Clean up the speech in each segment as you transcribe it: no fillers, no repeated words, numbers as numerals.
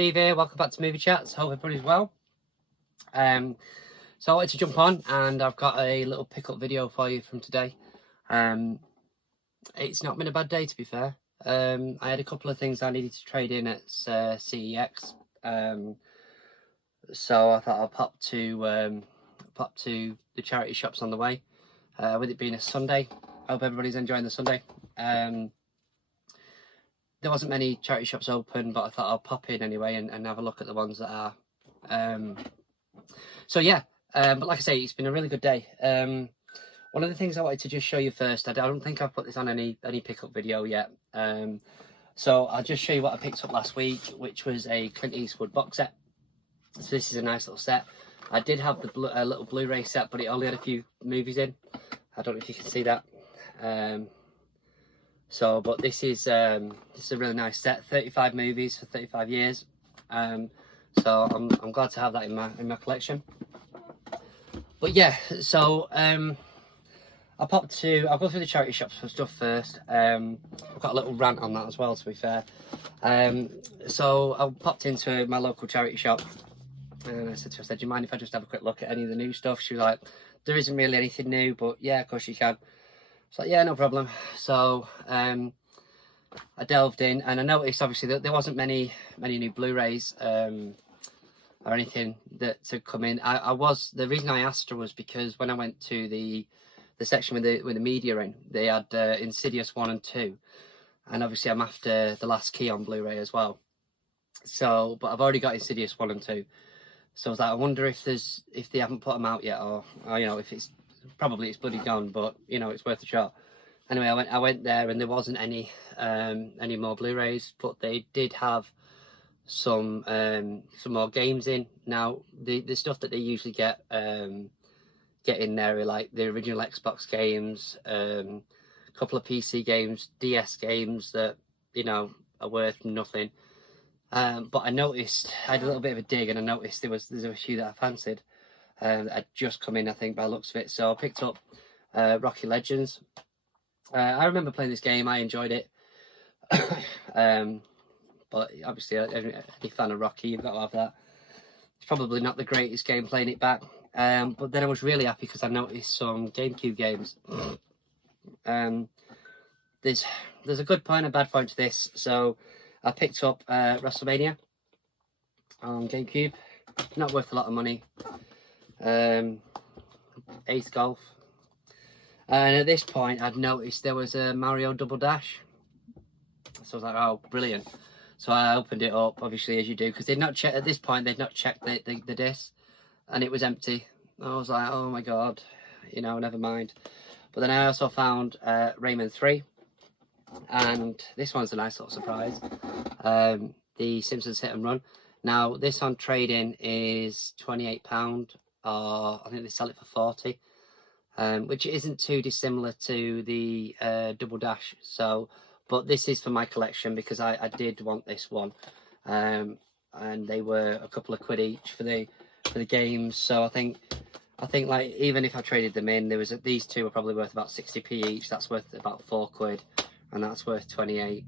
Steve here, welcome back to Movie Chats. Hope everybody's well. So I wanted to jump on and I've got a little pick-up video for you from today. It's not been a bad day, to be fair. I had a couple of things I needed to trade in at CEX. So I thought I'll pop to the charity shops on the way. With it being a Sunday, I hope everybody's enjoying the Sunday. There wasn't many charity shops open, but I thought I'll pop in anyway and have a look at the ones that are. So yeah, but like I say, it's been a really good day. One of the things I wanted to just show you first, I don't think I've put this on any pickup video yet. So I'll just show you what I picked up last week, which was a Clint Eastwood box set. So this is a nice little set. I did have the little Blu-ray set, but it only had a few movies in. I don't know if you can see that. But this is a really nice set. 35 movies for 35 years. So I'm glad to have that in my collection. But yeah, so I'll go through the charity shops for stuff first. I've got a little rant on that as well, to be fair. So I popped into my local charity shop and I said to her, do you mind if I just have a quick look at any of the new stuff? She was like, there isn't really anything new, but yeah, of course you can. So yeah, no problem. So I delved in and I noticed obviously that there wasn't many new Blu-rays or anything that to come in. The reason I asked her was because when I went to the section with the media in, they had Insidious 1 and 2, and obviously I'm after The Last Key on Blu-ray as well. So, but I've already got Insidious 1 and 2. So I was like, I wonder if they haven't put them out yet, or you know, if it's probably bloody gone, but you know, it's worth a shot. Anyway, I went there and there wasn't any more Blu-rays, but they did have some more games in. Now the stuff that they usually get in there are like the original Xbox games, a couple of PC games, DS games that, you know, are worth nothing. But I noticed, I had a little bit of a dig and I noticed there's a few that I fancied that had just come in, I think, by the looks of it. So I picked up Rocky Legends. I remember playing this game, I enjoyed it. But obviously, any fan of Rocky, you've got to have that. It's probably not the greatest game playing it back. But then I was really happy because I noticed some GameCube games. There's a good point and a bad point to this. So I picked up WrestleMania on GameCube. Not worth a lot of money. Ace Golf. And at this point, I'd noticed there was a Mario Double Dash. So I was like, oh, brilliant. So I opened it up, obviously, as you do, because they'd not checked, at this point, they'd not checked the disc, and it was empty. I was like, oh my God, you know, never mind. But then I also found Rayman 3, and this one's a nice little surprise. The Simpsons Hit and Run. Now, this on trade-in is £28, or I think they sell it for 40, which isn't too dissimilar to the Double Dash. So, but this is for my collection because I did want this one, and they were a couple of quid each for the games. So I think like even if I traded them in, these two are probably worth about 60p each. That's worth about 4 quid, and that's worth 28.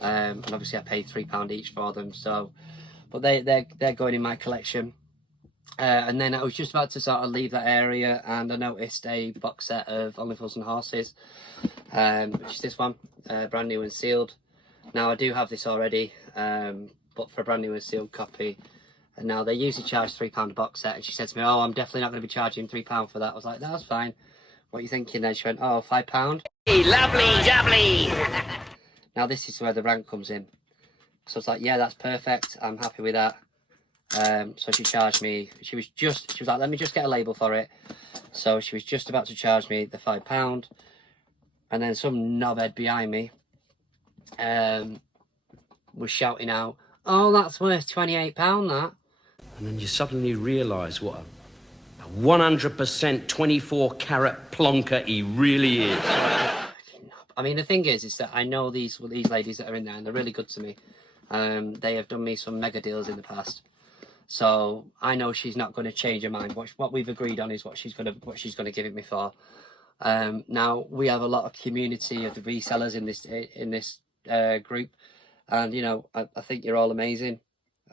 And obviously I paid £3 each for them. So, but they're going in my collection. And then I was just about to sort of leave that area, and I noticed a box set of Only Fools and Horses, which is this one, brand new and sealed. Now I do have this already, but for a brand new and sealed copy. And now they usually charge £3 a box set, and she said to me, oh, I'm definitely not going to be charging £3 for that. I was like, that's fine. What are you thinking? Then she went, oh, £5. Hey, lovely jubbly. Now this is where the rank comes in. So I was like, yeah, that's perfect. I'm happy with that. So she charged me, she was like, let me just get a label for it. So she was just about to charge me the £5, and then some knobhead behind me was shouting out, oh, that's worth £28, that. And then you suddenly realise what a 100% 24-carat plonker he really is. I mean, the thing is that I know these ladies that are in there, and they're really good to me. They have done me some mega deals in the past. So I know she's not going to change her mind. What we've agreed on is what she's going to give it me for. Now we have a lot of community of the resellers in this group, and you know, I think you're all amazing.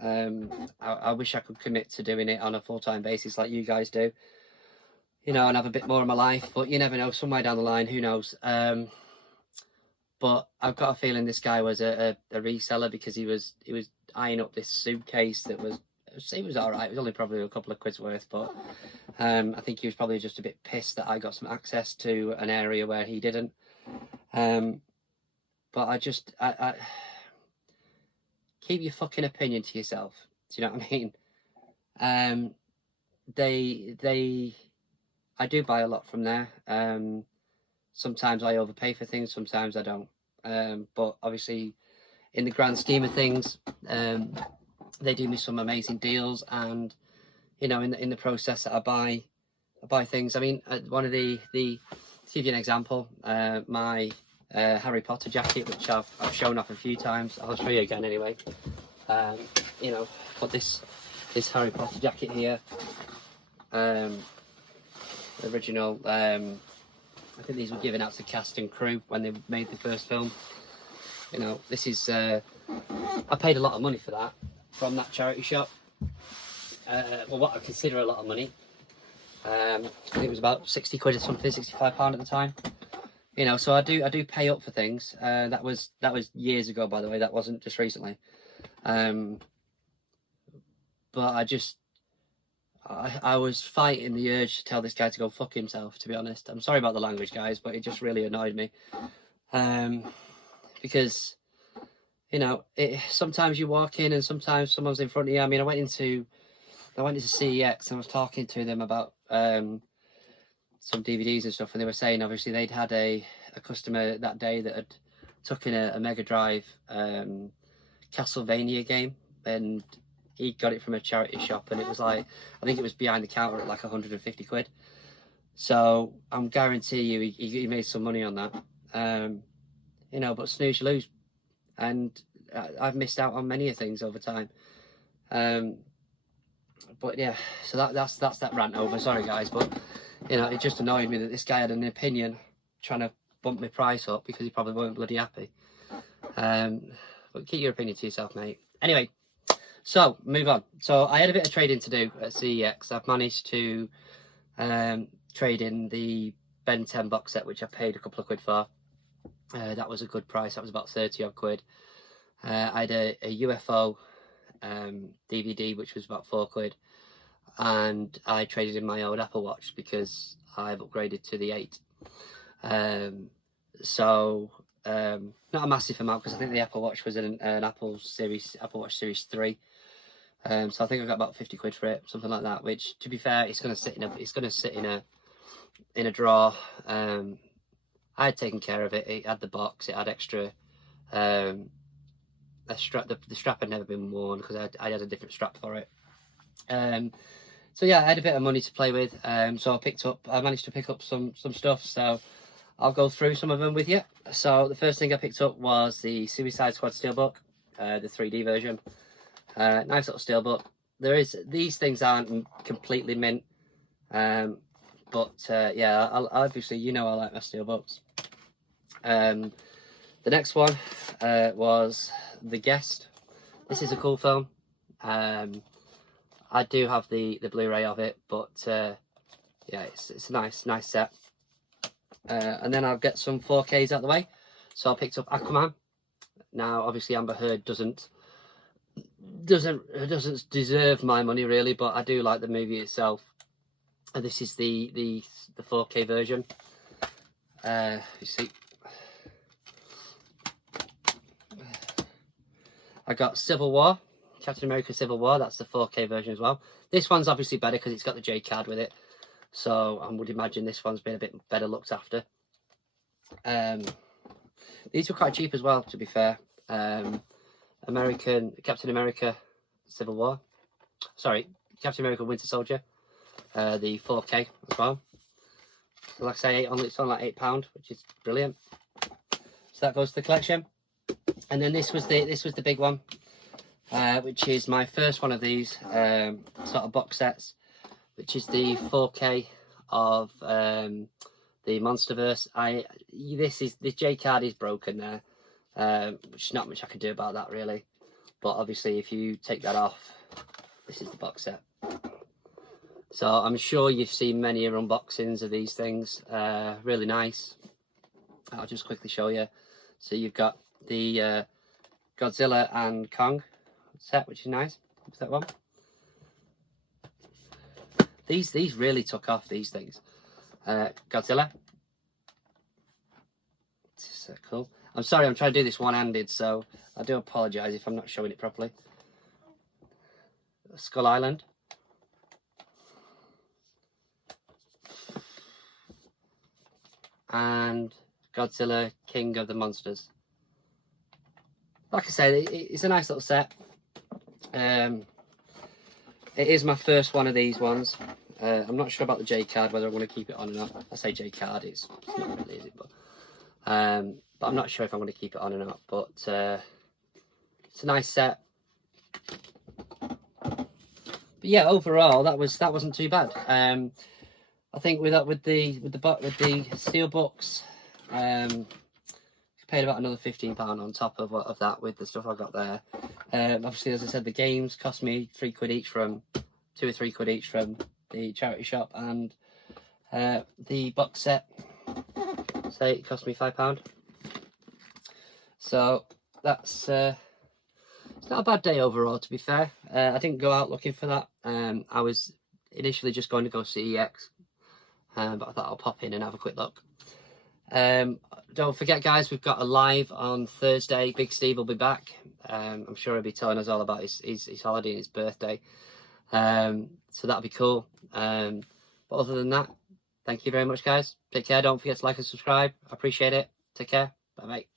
I wish I could commit to doing it on a full-time basis like you guys do, you know, and have a bit more of my life, but you never know, somewhere down the line, who knows. But I've got a feeling this guy was a reseller, because he was eyeing up this suitcase that was, it was all right. It was only probably a couple of quid's worth, but I think he was probably just a bit pissed that I got some access to an area where he didn't. But I keep your fucking opinion to yourself. Do you know what I mean? I do buy a lot from there. Sometimes I overpay for things, sometimes I don't. But obviously, in the grand scheme of things, they do me some amazing deals, and you know, in the process that I buy things. I mean, one of the to give you an example, my Harry Potter jacket, which I've shown off a few times. I'll show you again anyway. You know, got this Harry Potter jacket here. Original. I think these were given out to cast and crew when they made the first film. You know, this is. I paid a lot of money for that from that charity shop. Well, what I consider a lot of money. I think it was about 60 quid or something, £65 at the time. You know, so I do pay up for things. That was years ago, by the way. That wasn't just recently. But I was fighting the urge to tell this guy to go fuck himself, to be honest. I'm sorry about the language, guys, but it just really annoyed me. Because, you know, sometimes you walk in and sometimes someone's in front of you. I mean, I went into CEX and I was talking to them about some DVDs and stuff, and they were saying obviously they'd had a customer that day that had taken a Mega Drive Castlevania game, and he got it from a charity shop, and it was like, I think it was behind the counter at like 150 quid. So I'm guarantee you he made some money on that. You know, but snooze you lose, and I've missed out on many things over time. But yeah, so that's that rant over. Sorry guys, but you know, it just annoyed me that this guy had an opinion trying to bump my price up because he probably weren't bloody happy. But keep your opinion to yourself, mate. Anyway, so move on. So I had a bit of trading to do at CEX. I've managed to trade in the Ben 10 box set, which I paid a couple of quid for. That was a good price. That was about 30 odd quid. I had a UFO DVD, which was about 4 quid. And I traded in my old Apple Watch because I've upgraded to the 8. So not a massive amount, because I think the Apple Watch was an Apple Watch Series 3. So I think I got about 50 quid for it, something like that. Which, to be fair, it's going to sit in a drawer. I had taken care of it. It had the box. It had extra. A strap. The strap had never been worn because I had a different strap for it. So yeah, I had a bit of money to play with. So I managed to pick up some stuff. So I'll go through some of them with you. So the first thing I picked up was the Suicide Squad Steelbook, the 3D version. Nice little steelbook. These things aren't completely mint, but yeah, I'll obviously, you know, I like my steelbooks. The next one was The Guest. This is a cool film. I do have the Blu-ray of it, but yeah, it's a nice set. And then I'll get some 4Ks out of the way. So I picked up Aquaman. Now, obviously, Amber Heard doesn't deserve my money really, but I do like the movie itself. And this is the 4K version. You see, I got Civil War, Captain America Civil War. That's the 4K version as well. This one's obviously better because it's got the J card with it, so I would imagine this one's been a bit better looked after. These were quite cheap as well, to be fair. Captain America Civil War, sorry, Captain America Winter Soldier, the 4K as well. So like I say, it's on like £8, which is brilliant. So that goes to the collection. And then this was the big one, which is my first one of these sort of box sets, which is the 4K of the Monsterverse. The J card is broken there, which not much I can do about that really. but obviously if you take that off, this is the box set. So I'm sure you've seen many unboxings of these things. Really nice. I'll just quickly show you. So you've got the Godzilla and Kong set, which is nice. What's that one? These really took off, these things. Godzilla. So cool. I'm sorry, I'm trying to do this one-handed, so I do apologise if I'm not showing it properly. Skull Island. And Godzilla, King of the Monsters. Like I said, it's a nice little set. It is my first one of these ones. I'm not sure about the J card, whether I want to keep it on or not. I say J card, it's not really, is it? But I'm not sure if I'm going to keep it on or not. But it's a nice set. But yeah, overall, that wasn't too bad. I think with the steel books, paid about another £15 on top of that with the stuff I got there. Obviously, as I said, the games cost me £3 each from £2 or £3 each from the charity shop, and the box set, say, it cost me £5. So that's it's not a bad day overall, to be fair. I didn't go out looking for that. I was initially just going to go see EX, but I thought I'll pop in and have a quick look. Don't forget, guys, we've got a live on Thursday. Big Steve will be back. I'm sure he'll be telling us all about his holiday and his birthday. So that'll be cool. But other than that, thank you very much, guys. Take care. Don't forget to like and subscribe. I appreciate it. Take care. Bye-bye.